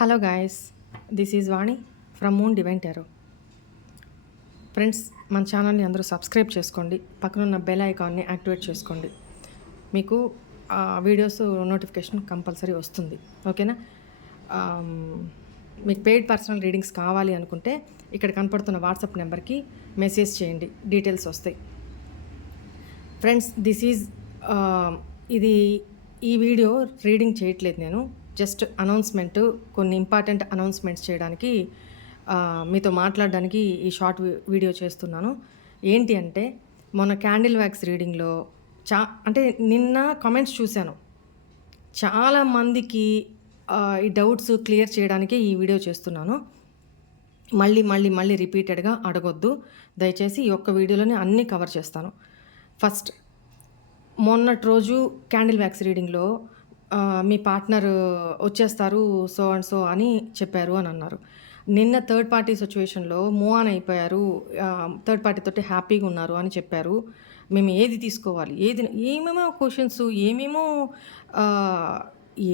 Hello guys, this is Vani from moon divine tarot. Friends, మన ఛానల్ని అందరూ subscribe చేసుకోండి, పక్కనున్న బెల్ ఐకాన్ని యాక్టివేట్ చేసుకోండి. మీకు వీడియోస్ నోటిఫికేషన్ కంపల్సరీ వస్తుంది. ఓకేనా? మీకు పెయిడ్ పర్సనల్ రీడింగ్స్ కావాలి అనుకుంటే ఇక్కడ కనపడుతున్న వాట్సాప్ నెంబర్కి మెసేజ్ చేయండి, డీటెయిల్స్ వస్తాయి. ఫ్రెండ్స్, దిస్ ఈజ్ ఇది ఈ వీడియో రీడింగ్ చేయట్లేదు, నేను జస్ట్ అనౌన్స్మెంట్, కొన్ని ఇంపార్టెంట్ అనౌన్స్మెంట్స్ చేయడానికి మీతో మాట్లాడడానికి ఈ షార్ట్ వీడియో చేస్తున్నాను. ఏంటి అంటే, మొన్న క్యాండిల్ వ్యాక్స్ రీడింగ్లో అంటే నిన్న కామెంట్స్ చూశాను. చాలామందికి ఈ డౌట్స్ క్లియర్ చేయడానికి ఈ వీడియో చేస్తున్నాను. మళ్ళీ మళ్ళీ మళ్ళీ రిపీటెడ్గా అడగొద్దు దయచేసి. ఈ ఒక్క వీడియోలోనే అన్నీ కవర్ చేస్తాను. ఫస్ట్, మొన్నటి రోజు క్యాండిల్ వ్యాక్స్ రీడింగ్లో మీ పార్ట్నర్ వచ్చేస్తారు సో అండ్ సో అని చెప్పారు అని అన్నారు. నిన్న థర్డ్ పార్టీ సిచ్యువేషన్లో మూవ్ ఆన్ అయిపోయారు, థర్డ్ పార్టీతోటి హ్యాపీగా ఉన్నారు అని చెప్పారు. మేము ఏది తీసుకోవాలి, ఏమేమో క్వశ్చన్స్, ఏమేమో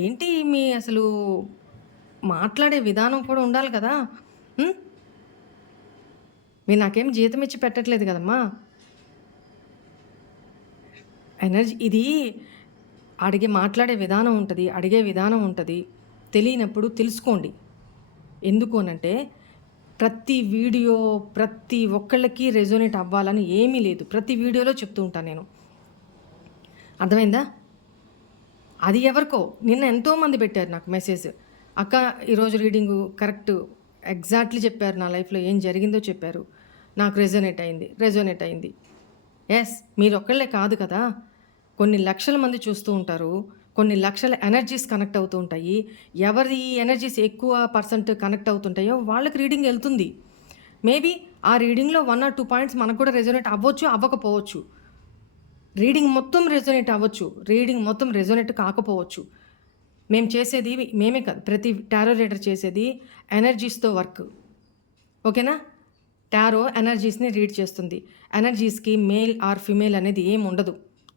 ఏంటి మీ అసలు మాట్లాడే విధానం కూడా ఉండాలి కదా. మీరు నాకేం జీతం ఇచ్చి పెట్టట్లేదు కదమ్మా. ఎనర్జీ ఇది మాట్లాడే విధానం ఉంటుంది, అడిగే విధానం ఉంటుంది. తెలియనప్పుడు తెలుసుకోండి. ఎందుకు అనంటే, ప్రతి వీడియో ప్రతి ఒక్కళ్ళకి రెజోనేట్ అవ్వాలని ఏమీ లేదు. ప్రతి వీడియోలో చెప్తూ ఉంటాను నేను. అర్థమైందా? అది ఎవరికో నిన్న ఎంతోమంది పెట్టారు నాకు మెసేజ్, అక్క ఈరోజు రీడింగు కరెక్ట్ ఎగ్జాక్ట్లీ చెప్పారు, నా లైఫ్లో ఏం జరిగిందో చెప్పారు, నాకు రెజోనేట్ అయింది. ఎస్, మీరు ఒక్కళ్ళే కాదు కదా, కొన్ని లక్షల మంది చూస్తూ ఉంటారు, కొన్ని లక్షల ఎనర్జీస్ కనెక్ట్ అవుతూ ఉంటాయి. ఎవరి ఎనర్జీస్ ఎక్కువ పర్సెంట్ కనెక్ట్ అవుతుంటాయో వాళ్ళకి రీడింగ్ వెళ్తుంది. మేబీ ఆ రీడింగ్లో 1 or 2 పాయింట్స్ మనకు కూడా రెజోనేట్ అవ్వచ్చు, అవ్వకపోవచ్చు. రీడింగ్ మొత్తం రెజోనేట్ అవ్వచ్చు, రీడింగ్ మొత్తం రెజోనేట్ కాకపోవచ్చు. మేము చేసేది, మేమే కాదు, ప్రతి టారో రీడర్ చేసేది ఎనర్జీస్తో వర్క్. ఓకేనా? టారో ఎనర్జీస్ని రీడ్ చేస్తుంది. ఎనర్జీస్కి మేల్ ఆర్ ఫిమేల్ అనేది ఏం ఉండదు,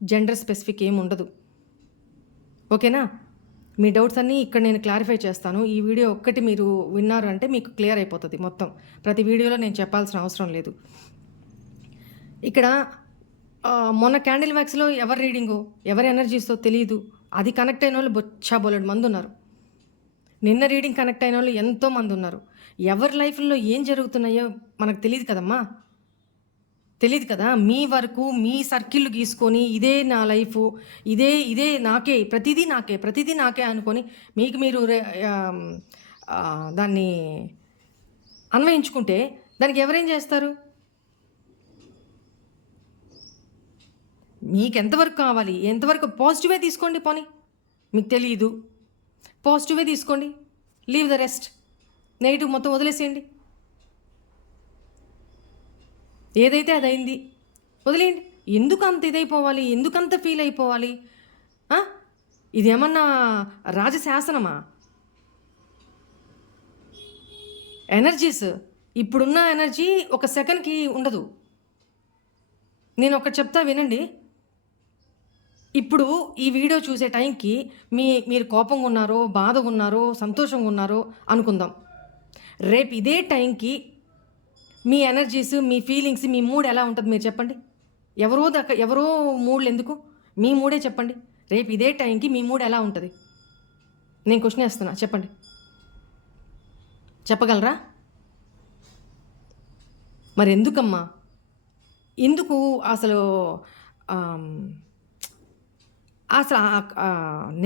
జెండర్ స్పెసిఫిక్ ఏం ఉండదు. ఓకేనా? మీ డౌట్స్ అన్నీ ఇక్కడ నేను క్లారిఫై చేస్తాను. ఈ వీడియో ఒక్కటి మీరు విన్నారు అంటే మీకు క్లియర్ అయిపోతుంది మొత్తం. ప్రతి వీడియోలో నేను చెప్పాల్సిన అవసరం లేదు. ఇక్కడ మొన్న క్యాండిల్ వ్యాక్స్లో ఎవరి రీడింగో, ఎవరి ఎనర్జీస్తో తెలియదు. అది కనెక్ట్ అయిన వాళ్ళు బోలెడు మంది ఉన్నారు. నిన్న రీడింగ్ కనెక్ట్ అయిన వాళ్ళు ఎంతోమంది ఉన్నారు. ఎవరి లైఫ్లో ఏం జరుగుతున్నాయో మనకు తెలియదు కదమ్మా, తెలియదు కదా. మీ వరకు మీ సర్కిల్ గీసుకొని ఇదే నా లైఫ్, ఇదే నాకే, ప్రతిదీ నాకే అనుకొని మీకు మీరు దాన్ని అన్వయించుకుంటే దానికి ఎవరేం చేస్తారు? మీకు ఎంతవరకు కావాలి, ఎంతవరకు పాజిటివే తీసుకోండి. పోనీ మీకు తెలియదు, పాజిటివే తీసుకోండి. లీవ్ ద రెస్ట్, నెగిటివ్ మొత్తం వదిలేసేయండి. ఏదైతే అది అయింది, వదిలేయండి. ఎందుకు అంత ఇదైపోవాలి, ఎందుకంత ఫీల్ అయిపోవాలి? ఇదేమన్నా రాజశాసనమా? ఎనర్జీస్, ఇప్పుడున్న ఎనర్జీ ఒక సెకండ్కి ఉండదు. నేను ఒకటి చెప్తా వినండి. ఇప్పుడు ఈ వీడియో చూసే టైంకి మీరు కోపంగా ఉన్నారో, బాధగా ఉన్నారో, సంతోషంగా ఉన్నారో అనుకుందాం. రేపు ఇదే టైంకి మీ ఎనర్జీస్, మీ ఫీలింగ్స్, మీ మూడ్ ఎలా ఉంటుంది మీరు చెప్పండి. ఎవరో మూడ్లు ఎందుకు, మీ మూడే చెప్పండి. రేపు ఇదే టైంకి మీ మూడ్ ఎలా ఉంటుంది? నేను క్వశ్చన్ వేస్తున్నా, చెప్పండి. చెప్పగలరా? మరి ఎందుకమ్మా, ఎందుకు అసలు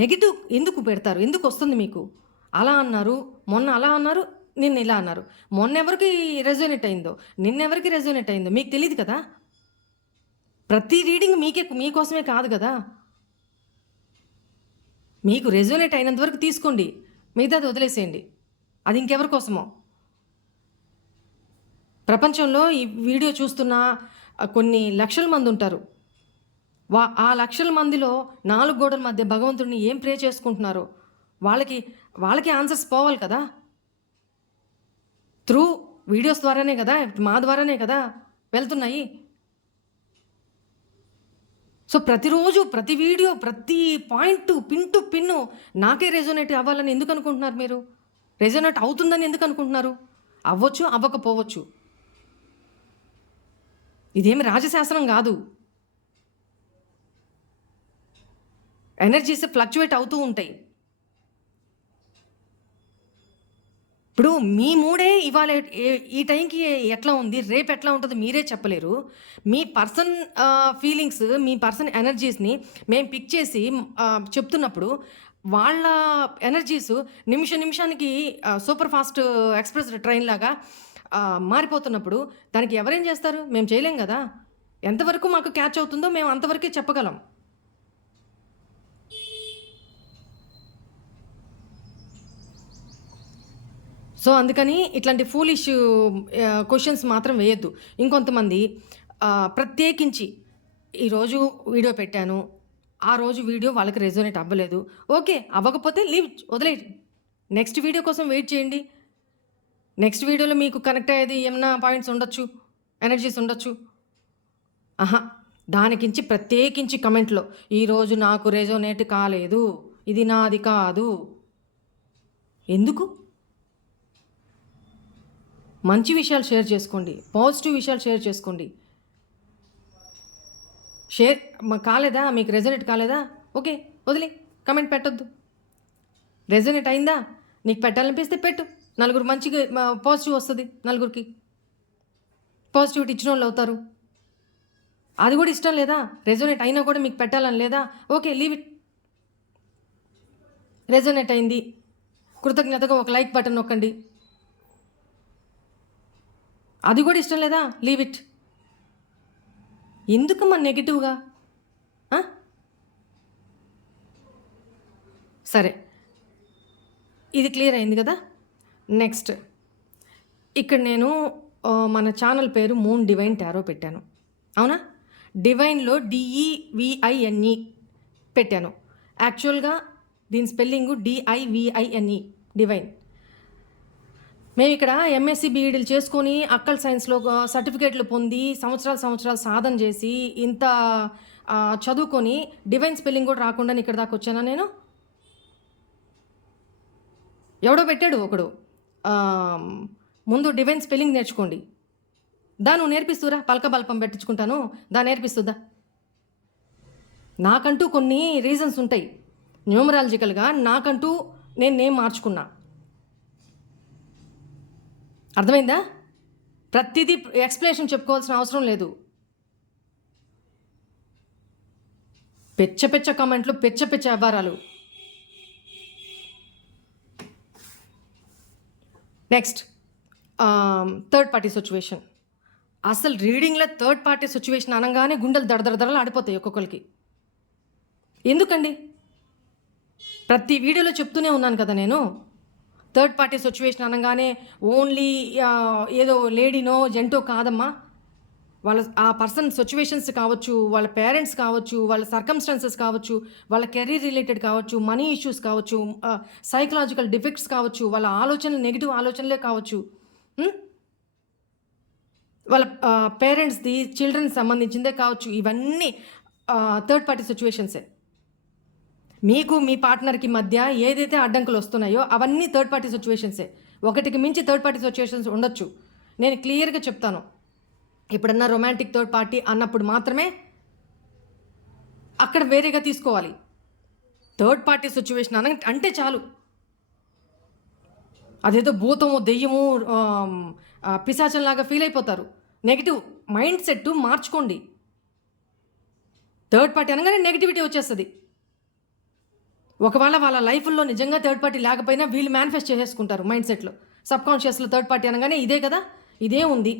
నెగిటివ్ ఎందుకు పెడతారు? ఎందుకు వస్తుంది మీకు? అలా అన్నారు, మొన్న అలా అన్నారు, నిన్న ఇలా అన్నారు. మొన్న ఎవరికి రెజోనేట్ అయిందో, నిన్నెవరికి రెజోనేట్ అయిందో మీకు తెలియదు కదా. ప్రతి రీడింగ్ మీకోసమే కాదు కదా. మీకు రెజోనేట్ అయినంత వరకు తీసుకోండి, మిగతాది వదిలేసేయండి. అది ఇంకెవరి కోసమో. ప్రపంచంలో ఈ వీడియో చూస్తున్న కొన్ని లక్షల మంది ఉంటారు. ఆ లక్షల మందిలో 4 గోడల మధ్య భగవంతుడిని ఏం ప్రే చేసుకుంటున్నారో వాళ్ళకి ఆన్సర్స్ పోవాలి కదా. త్రూ వీడియోస్ ద్వారానే కదా, మా ద్వారానే కదా వెళ్తున్నాయి. సో ప్రతిరోజు ప్రతి వీడియో ప్రతి పాయింట్ పిన్ టు పిన్ను నాకే రెజోనేట్ అవ్వాలని ఎందుకు అనుకుంటున్నారు మీరు? రెజోనేట్ అవుతుందని ఎందుకు అనుకుంటున్నారు? అవ్వచ్చు, అవ్వకపోవచ్చు. ఇదేమి రాజశాస్త్రం కాదు. ఎనర్జీస్ ఫ్లక్చువేట్ అవుతూ ఉంటాయి. ఇప్పుడు మీ మూడే ఇవాళ ఈ టైంకి ఎట్లా ఉంది, రేపు ఎట్లా ఉంటుందో మీరే చెప్పలేరు. మీ పర్సన్ ఫీలింగ్స్, మీ పర్సన్ ఎనర్జీస్ని మేము పిక్ చేసి చెప్తున్నప్పుడు వాళ్ళ ఎనర్జీస్ నిమిషానికి సూపర్ ఫాస్ట్ ఎక్స్ప్రెస్ ట్రైన్ లాగా మారిపోతున్నప్పుడు దానికి ఎవరేం చేస్తారు? మేము చేయలేం కదా. ఎంతవరకు మాకు క్యాచ్ అవుతుందో మేము అంతవరకే చెప్పగలం. సో అందుకని ఇట్లాంటి ఫూలిష్ క్వశ్చన్స్ మాత్రం వేయొద్దు. ఇంకొంతమంది ప్రత్యేకించి ఈరోజు వీడియో పెట్టాను, ఆ రోజు వీడియో వాళ్ళకి రెజోనేట్ అవ్వలేదు, ఓకే, అవ్వకపోతే వదిలేయి. నెక్స్ట్ వీడియో కోసం వెయిట్ చేయండి. నెక్స్ట్ వీడియోలో మీకు కనెక్ట్ అయ్యేది ఏమన్నా పాయింట్స్ ఉండొచ్చు, ఎనర్జీస్ ఉండొచ్చు. దానికించి ప్రత్యేకించి కమెంట్లో ఈరోజు నాకు రెజోనేట్ కాలేదు, ఇది నాది కాదు. ఎందుకు? మంచి విషయాలు షేర్ చేసుకోండి, పాజిటివ్ విషయాలు షేర్ చేసుకోండి. కాలేదా, మీకు రెజోనేట్ కాలేదా, ఓకే, వదిలే, కమెంట్ పెట్టొద్దు. రెజోనేట్ అయిందా, నీకు పెట్టాలనిపిస్తే పెట్టు. నలుగురు మంచిగా పాజిటివ్ వస్తుంది, నలుగురికి పాజిటివిటీ ఇచ్చిన వాళ్ళు అవుతారు. అది కూడా ఇష్టం లేదా, రెజోనేట్ అయినా కూడా మీకు పెట్టాలని లేదా, ఓకే, లీవ్ ఇట్. రెజోనేట్ అయింది, కృతజ్ఞతగా ఒక లైక్ బటన్ నొక్కండి. అది కూడా ఇష్టం లేదా, లీవ్ ఇట్. ఎందుకు మన నెగిటివ్గా? సరే, ఇది క్లియర్ అయింది కదా. నెక్స్ట్, ఇక్కడ నేను మన ఛానల్ పేరు మూన్ డివైన్ టారో పెట్టాను, అవునా? డివైన్లో DEVINE పెట్టాను. యాక్చువల్గా దీని స్పెల్లింగు DIVINE, డివైన్. మేము ఇక్కడ MSc BEdలు చేసుకొని అక్కల్ సైన్స్లో సర్టిఫికేట్లు పొంది సంవత్సరాలు సాధన చేసి ఇంత చదువుకొని డివైన్ స్పెల్లింగ్ కూడా రాకుండా ఇక్కడ దాకా వచ్చానా నేను? ఎవడో పెట్టాడు ఒకడు, ముందు డివైన్ స్పెల్లింగ్ నేర్చుకోండి, నువ్వు నేర్పిస్తురా, పలక బల్పం పెట్టించుకుంటాను, నేర్పిస్తుందా? నాకంటూ కొన్ని రీజన్స్ ఉంటాయి, న్యూమరాలజికల్గా నాకంటూ నేను నేమ్ మార్చుకున్నా. అర్థమైందా? ప్రతిదీ ఎక్స్ప్లెనేషన్ చెప్పుకోవాల్సిన అవసరం లేదు. పెచ్చ కమెంట్లు, పెచ్చ వ్యవహారాలు. Next, third party situation. అసలు రీడింగ్లో థర్డ్ పార్టీ సిచ్యువేషన్ అనగానే గుండెలు దడదరలు ఆడిపోతాయి ఒక్కొక్కరికి. ఎందుకండి? ప్రతి వీడియోలో చెప్తూనే ఉన్నాను కదా నేను, థర్డ్ పార్టీ సిచ్యువేషన్ అనగానే ఓన్లీ ఏదో లేడీనో జెంటో కాదమ్మా. వాళ్ళ ఆ పర్సన్ సిచ్యువేషన్స్ కావచ్చు, వాళ్ళ పేరెంట్స్ కావచ్చు, వాళ్ళ సర్కమ్స్టాన్సెస్ కావచ్చు, వాళ్ళ కెరీర్ రిలేటెడ్ కావచ్చు, మనీ ఇష్యూస్ కావచ్చు, సైకలాజికల్ డిఫెక్ట్స్ కావచ్చు, వాళ్ళ ఆలోచనలు నెగిటివ్ ఆలోచనలే కావచ్చు, వాళ్ళ పేరెంట్స్ది చిల్డ్రన్కి సంబంధించిందే కావచ్చు. ఇవన్నీ థర్డ్ పార్టీ సిచ్యువేషన్సే. మీకు మీ పార్ట్నర్కి మధ్య ఏదైతే అడ్డంకులు వస్తున్నాయో అవన్నీ థర్డ్ పార్టీ సిచ్యువేషన్సే. ఒకటికి మించి థర్డ్ పార్టీ సిచ్యువేషన్స్ ఉండొచ్చు. నేను క్లియర్గా చెప్తాను. ఎప్పుడన్నా రొమాంటిక్ థర్డ్ పార్టీ అన్నప్పుడు మాత్రమే అక్కడ వేరేగా తీసుకోవాలి. థర్డ్ పార్టీ సిచ్యువేషన్ అంటే చాలు, అదేదో భూతము దెయ్యము పిశాచంలాగా ఫీల్ అయిపోతారు. నెగిటివ్ మైండ్ సెట్ మార్చుకోండి. థర్డ్ పార్టీ అనగానే నెగిటివిటీ వచ్చేస్తుంది. ఒకవేళ వాళ్ళ లైఫ్లో నిజంగా థర్డ్ పార్టీ లేకపోయినా వీళ్ళు మేనిఫెస్ట్ చేసేసుకుంటారు మైండ్ సెట్లో, సబ్కాన్షియస్లో. థర్డ్ పార్టీ అనగానే ఇదే కదా, ఇదే ఉంది,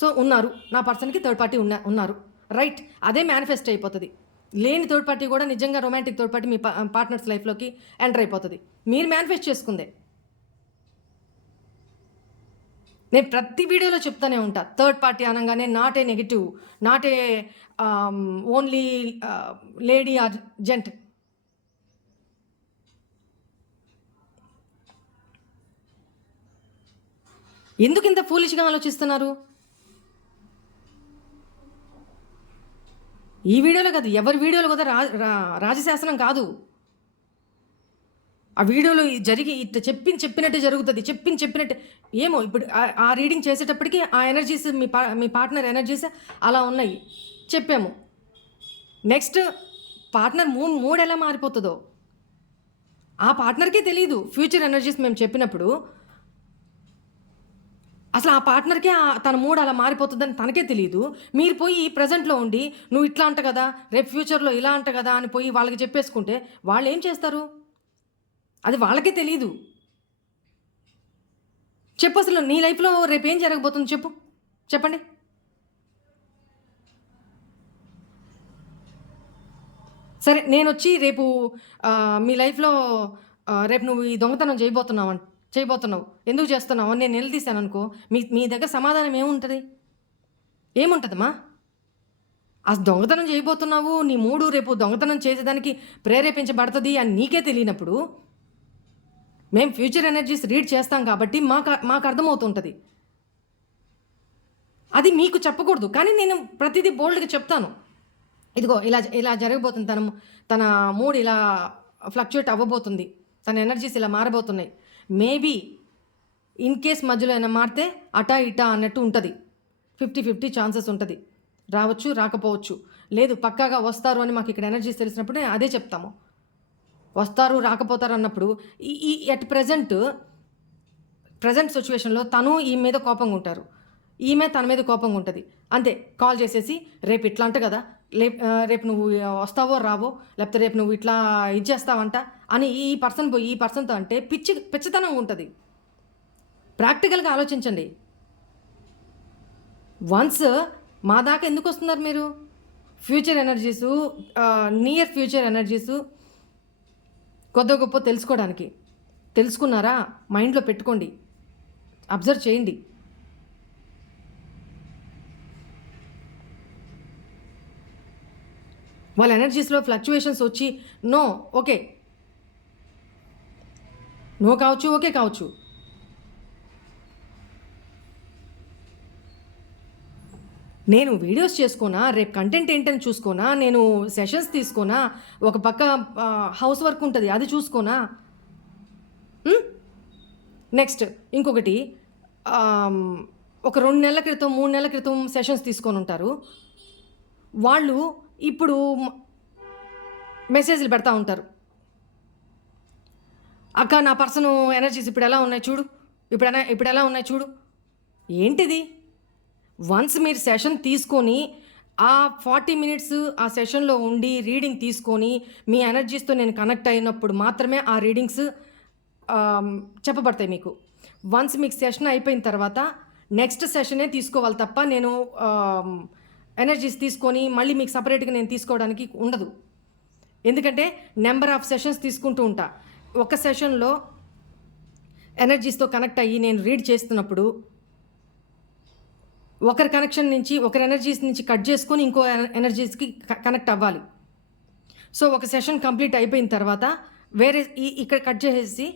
సో ఉన్నారు, నా పర్సన్కి థర్డ్ పార్టీ ఉన్నారు, రైట్, అదే మేనిఫెస్ట్ అయిపోతుంది. లేని థర్డ్ పార్టీ కూడా నిజంగా రొమాంటిక్ థర్డ్ పార్టీ మీ పార్ట్నర్స్ లైఫ్లోకి ఎంటర్ అయిపోతుంది. మీరు మేనిఫెస్ట్ చేసుకుందే. నేను ప్రతి వీడియోలో చెప్తానే ఉంటా, థర్డ్ పార్టీ అనగానే not a negative, not a only lady or gent. ఎందుకు ఇంత ఫూలిష్గా ఆలోచిస్తున్నారు? ఈ వీడియోలో కాదు, ఎవరి వీడియోలో కూడా రాజశాసనం కాదు. ఆ వీడియోలో జరిగి ఇట్లా చెప్పినట్టే జరుగుతుంది, చెప్పినట్టే. ఏమో ఇప్పుడు ఆ రీడింగ్ చేసేటప్పటికి ఆ ఎనర్జీస్ మీ పార్ట్నర్ ఎనర్జీస్ అలా ఉన్నాయి, చెప్పాము. నెక్స్ట్ పార్ట్నర్ మూడ్ ఎలా మారిపోతుందో ఆ పార్ట్నర్కే తెలియదు. ఫ్యూచర్ ఎనర్జీస్ మేము చెప్పినప్పుడు అసలు ఆ పార్ట్నర్కే తన మూడ్ అలా మారిపోతుందని తనకే తెలియదు. మీరు పోయి ప్రజెంట్లో ఉండి నువ్వు ఇట్లా అంట కదా, రేపు ఫ్యూచర్లో ఇలా అంట కదా అని పోయి వాళ్ళకి చెప్పేసుకుంటే వాళ్ళు ఏం చేస్తారు? అది వాళ్ళకే తెలీదు. చెప్పు, అసలు నీ లైఫ్లో రేపు ఏం జరగబోతుంది చెప్పండి. సరే, నేనొచ్చి రేపు మీ లైఫ్లో రేపు నువ్వు ఈ దొంగతనం చేయబోతున్నావు, ఎందుకు చేస్తున్నావు అని నేను నిలదీశాను అనుకో, మీ దగ్గర సమాధానం ఏముంటుందమ్మా? ఆ దొంగతనం చేయబోతున్నావు, నీ మూడు రేపు దొంగతనం చేసేదానికి ప్రేరేపించబడుతుంది అని నీకే తెలియనప్పుడు మేము ఫ్యూచర్ ఎనర్జీస్ రీడ్ చేస్తాం కాబట్టి మాకు అర్థమవుతుంటుంది. అది మీకు చెప్పకూడదు, కానీ నేను ప్రతిదీ బోల్డ్గా చెప్తాను. ఇదిగో ఇలా జరగబోతుంది, తన మూడ్ ఇలా ఫ్లక్చుయేట్ అవ్వబోతుంది, తన ఎనర్జీస్ ఇలా మారబోతున్నాయి. మేబీ ఇన్ కేస్ మధ్యలో ఏమైనా మారితే అటా ఇటా అన్నట్టు ఉంటుంది. 50-50 ఛాన్సెస్ ఉంటుంది, రావచ్చు రాకపోవచ్చు. లేదు పక్కాగా వస్తారు అని మాకు ఇక్కడ ఎనర్జీస్ తెలిసినప్పుడు అదే చెప్తాము. వస్తారు రాకపోతారు అన్నప్పుడు ఈ ఎట్ ప్రజెంట్ సిచ్యువేషన్లో తను ఈమె మీద కోపంగా ఉంటారు, ఈమె తన మీద కోపంగా ఉంటుంది. అంతే, కాల్ చేసేసి రేపు ఇట్లా అంట కదా, రేపు నువ్వు వస్తావో రావో, లేకపోతే రేపు నువ్వు ఇట్లా ఇచ్చేస్తావంట అని ఈ పర్సన్తో అంటే పిచ్చితనంగా ఉంటుంది. ప్రాక్టికల్గా ఆలోచించండి. వన్స్ మా దాకా ఎందుకు వస్తున్నారు మీరు? ఫ్యూచర్ ఎనర్జీసు, నియర్ ఫ్యూచర్ ఎనర్జీసు కొద్ది గొప్ప తెలుసుకోవడానికి. తెలుసుకున్నారా? మైండ్లో పెట్టుకోండి, అబ్జర్వ్ చేయండి. వాళ్ళ ఎనర్జీస్లో ఫ్లక్చువేషన్స్ వచ్చి ఓకే కావచ్చు, ఓకే కావచ్చు. నేను వీడియోస్ చేసుకోనా, రేపు కంటెంట్ ఏంటని చూసుకోనా, నేను సెషన్స్ తీసుకోనా, ఒక పక్క హౌస్ వర్క్ ఉంటుంది అది చూసుకోనా. నెక్స్ట్ ఇంకొకటి, ఒక 2 నెలల క్రితం 3 నెలల క్రితం సెషన్స్ తీసుకొని ఉంటారు. వాళ్ళు ఇప్పుడు మెసేజ్లు పెడతా ఉంటారు, అక్క నా పర్సన్ ఎనర్జీస్ ఇప్పుడు ఎలా ఉన్నాయి చూడు, ఇప్పుడు ఎలా ఉన్నాయి చూడు. ఏంటిది? వన్స్ మీరు సెషన్ తీసుకొని ఆ 40 మినిట్స్ ఆ సెషన్లో ఉండి రీడింగ్ తీసుకొని మీ ఎనర్జీస్తో నేను కనెక్ట్ అయినప్పుడు మాత్రమే ఆ రీడింగ్స్ చెప్పబడతాయి మీకు. వన్స్ మీకు సెషన్ అయిపోయిన తర్వాత నెక్స్ట్ సెషనే తీసుకోవాలి తప్ప నేను ఎనర్జీస్ తీసుకొని మళ్ళీ మీకు సపరేట్గా నేను తీసుకోవడానికి ఉండదు. ఎందుకంటే నెంబర్ ఆఫ్ సెషన్స్ తీసుకుంటూ ఉంటా. ఒక సెషన్లో ఎనర్జీస్తో కనెక్ట్ అయ్యి నేను రీడ్ చేస్తున్నప్పుడు ఒకరి కనెక్షన్ నుంచి, ఒకరి ఎనర్జీస్ నుంచి కట్ చేసుకొని ఇంకో ఎనర్జీస్కి కనెక్ట్ అవ్వాలి. సో ఒక సెషన్ కంప్లీట్ అయిపోయిన తర్వాత ఇక్కడ కట్ చేసేసి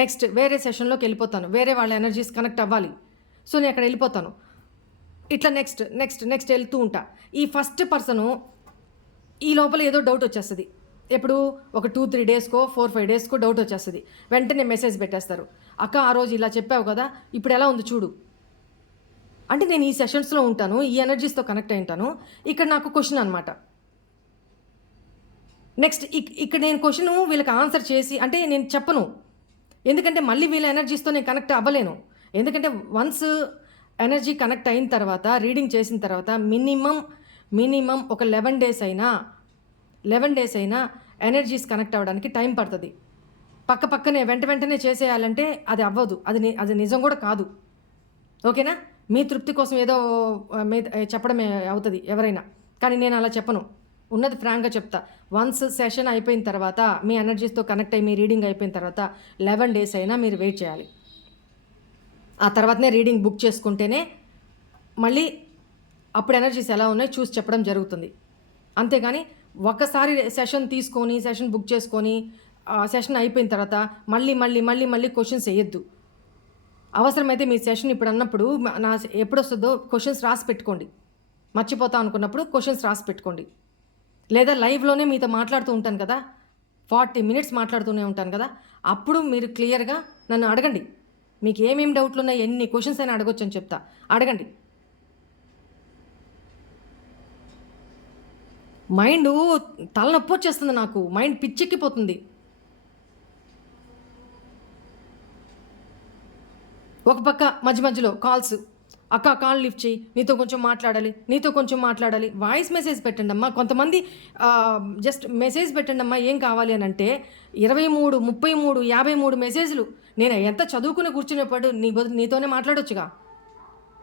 నెక్స్ట్ వేరే సెషన్లోకి వెళ్ళిపోతాను, వేరే వాళ్ళ ఎనర్జీస్ కనెక్ట్ అవ్వాలి. సో నేను అక్కడ వెళ్ళిపోతాను. ఇట్లా నెక్స్ట్ వెళ్తూ ఉంటా. ఈ ఫస్ట్ పర్సను ఈ లోపల ఏదో డౌట్ వచ్చేస్తుంది. ఎప్పుడు ఒక 2-3 డేస్కో 4-5 డేస్కో డౌట్ వచ్చేస్తుంది. వెంటనే మెసేజ్ పెట్టేస్తారు, అక్క ఆ రోజు ఇలా చెప్పావు కదా, ఇప్పుడు ఎలా ఉంది చూడు. అంటే నేను ఈ సెషన్స్లో ఉంటాను, ఈ ఎనర్జీస్తో కనెక్ట్ అయి ఉంటాను. ఇక్కడ నాకు క్వశ్చన్ అనమాట. నెక్స్ట్ ఇక్కడ నేను క్వశ్చన్ వీళ్ళకి ఆన్సర్ చేసి అంటే నేను చెప్పను, ఎందుకంటే మళ్ళీ వీళ్ళ ఎనర్జీస్తో నేను కనెక్ట్ అవ్వలేను. ఎందుకంటే వన్స్ ఎనర్జీ కనెక్ట్ అయిన తర్వాత రీడింగ్ చేసిన తర్వాత మినిమం ఒక 11 డేస్ అయినా ఎనర్జీస్ కనెక్ట్ అవ్వడానికి టైం పడుతుంది. పక్కనే వెంటనే చేసేయాలంటే అది అవ్వదు, అది నిజం కూడా కాదు. ఓకేనా? మీ తృప్తి కోసం ఏదో చెప్పడమే అవుతుంది ఎవరైనా, కానీ నేను అలా చెప్పను, ఉన్నది ఫ్రాంక్గా చెప్తా. వన్స్ సెషన్ అయిపోయిన తర్వాత మీ ఎనర్జీస్తో కనెక్ట్ అయ్యి మీ రీడింగ్ అయిపోయిన తర్వాత 11 డేస్ అయినా మీరు వెయిట్ చేయాలి. ఆ తర్వాతనే రీడింగ్ బుక్ చేసుకుంటేనే మళ్ళీ అప్పుడు ఎనర్జీస్ ఎలా ఉన్నాయో చూసి చెప్పడం జరుగుతుంది. అంతేగాని ఒక్కసారి సెషన్ బుక్ చేసుకొని సెషన్ అయిపోయిన తర్వాత మళ్ళీ క్వశ్చన్స్ వేయద్దు. అవసరమైతే మీ సెషన్ ఇప్పుడు అన్నప్పుడు ఎప్పుడు వస్తుందో క్వశ్చన్స్ రాసి పెట్టుకోండి. మర్చిపోతా అనుకున్నప్పుడు క్వశ్చన్స్ రాసి పెట్టుకోండి. లేదా లైవ్లోనే మీతో మాట్లాడుతూ ఉంటాను కదా, 40 మినిట్స్ మాట్లాడుతూనే ఉంటాను కదా, అప్పుడు మీరు క్లియర్గా నన్ను అడగండి. మీకు ఏమేమి డౌట్లు ఉన్నాయి, ఎన్ని క్వశ్చన్స్ అయినా అడగొచ్చు అని చెప్తా, అడగండి. మైండు తలనొప్పి వచ్చేస్తుంది, నాకు మైండ్ పిచ్చెక్కిపోతుంది. ఒక పక్క మధ్య మధ్యలో కాల్స్, అక్క కాల్ లిఫ్ట్ చేయి, నీతో కొంచెం మాట్లాడాలి. వాయిస్ మెసేజ్ పెట్టండి అమ్మా. కొంతమంది జస్ట్ మెసేజ్ పెట్టండి అమ్మా ఏం కావాలి అని అంటే 23, 33, 53 మెసేజ్లు. నేను ఎంత చదువుకుని కూర్చునేప్పుడు నీతోనే మాట్లాడొచ్చుగా.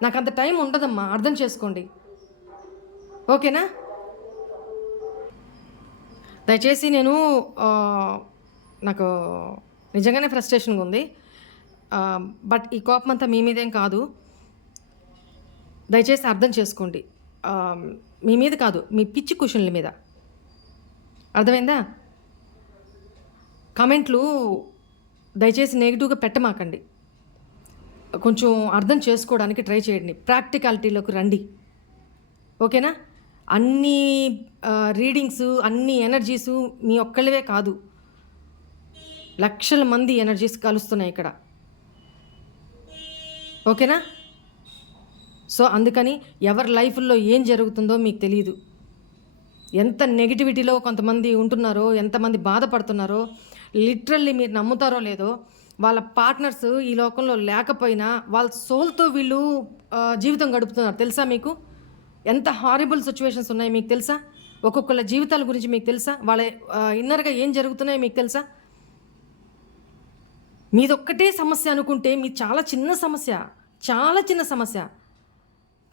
నాకు అంత టైం ఉండదమ్మా, అర్థం చేసుకోండి. ఓకేనా? దయచేసి నాకు నిజంగానే ఫ్రస్ట్రేషన్గా ఉంది. బట్ ఈ కోపం అంతా మీ మీదేం కాదు. దయచేసి అర్థం చేసుకోండి. మీ మీద కాదు, మీ పిచ్చి క్వశ్చన్ల మీద. అర్థమైందా? కామెంట్లు దయచేసి నెగిటివ్గా పెట్టమాకండి. కొంచెం అర్థం చేసుకోవడానికి ట్రై చేయండి. ప్రాక్టికాలిటీలోకి రండి. ఓకేనా? అన్ని రీడింగ్స్, అన్ని ఎనర్జీసు మీ ఒక్కళ్ళవే కాదు, లక్షల మంది ఎనర్జీస్ కలుస్తున్నాయి ఇక్కడ. ఓకేనా? సో అందుకని ఎవరి లైఫ్లో ఏం జరుగుతుందో మీకు తెలియదు. ఎంత నెగిటివిటీలో కొంతమంది ఉంటున్నారో, ఎంతమంది బాధపడుతున్నారో, లిటరల్లీ మీరు నమ్ముతారో లేదో, వాళ్ళ పార్ట్నర్స్ ఈ లోకంలో లేకపోయినా వాళ్ళ సోల్తో వీళ్ళు జీవితం గడుపుతున్నారు. తెలుసా మీకు? ఎంత హారిబుల్ సిచ్యువేషన్స్ ఉన్నాయి మీకు తెలుసా? ఒక్కొక్కళ్ళ జీవితాల గురించి మీకు తెలుసా? వాళ్ళ ఇన్నర్గా ఏం జరుగుతున్నాయో మీకు తెలుసా? మీదొక్కటే సమస్య అనుకుంటే మీ చాలా చిన్న సమస్య,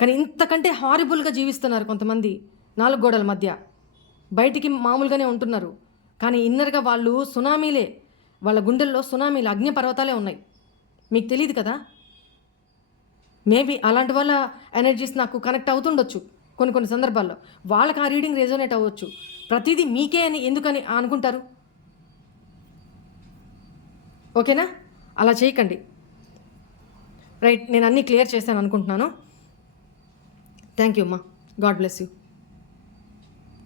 కానీ ఇంతకంటే హారిబుల్గా జీవిస్తున్నారు కొంతమంది. 4 గోడల మధ్య బయటికి మామూలుగానే ఉంటున్నారు, కానీ ఇన్నర్గా వాళ్ళు సునామీలే. వాళ్ళ గుండెల్లో సునామీలు, అగ్నిపర్వతాలే ఉన్నాయి. మీకు తెలియదు కదా? మేబీ అలాంటి వాళ్ళ ఎనర్జీస్ నాకు కనెక్ట్ అవుతుండొచ్చు కొన్ని సందర్భాల్లో. వాళ్ళకి ఆ రీడింగ్ రెజోనేట్ అవ్వచ్చు. ప్రతిదీ మీకే అని ఎందుకని అనుకుంటారు? ఓకేనా? అలా చేయకండి. రైట్, నేను అన్నీ క్లియర్ చేశాను అనుకుంటున్నాను. థ్యాంక్ యూ అమ్మా. God bless you.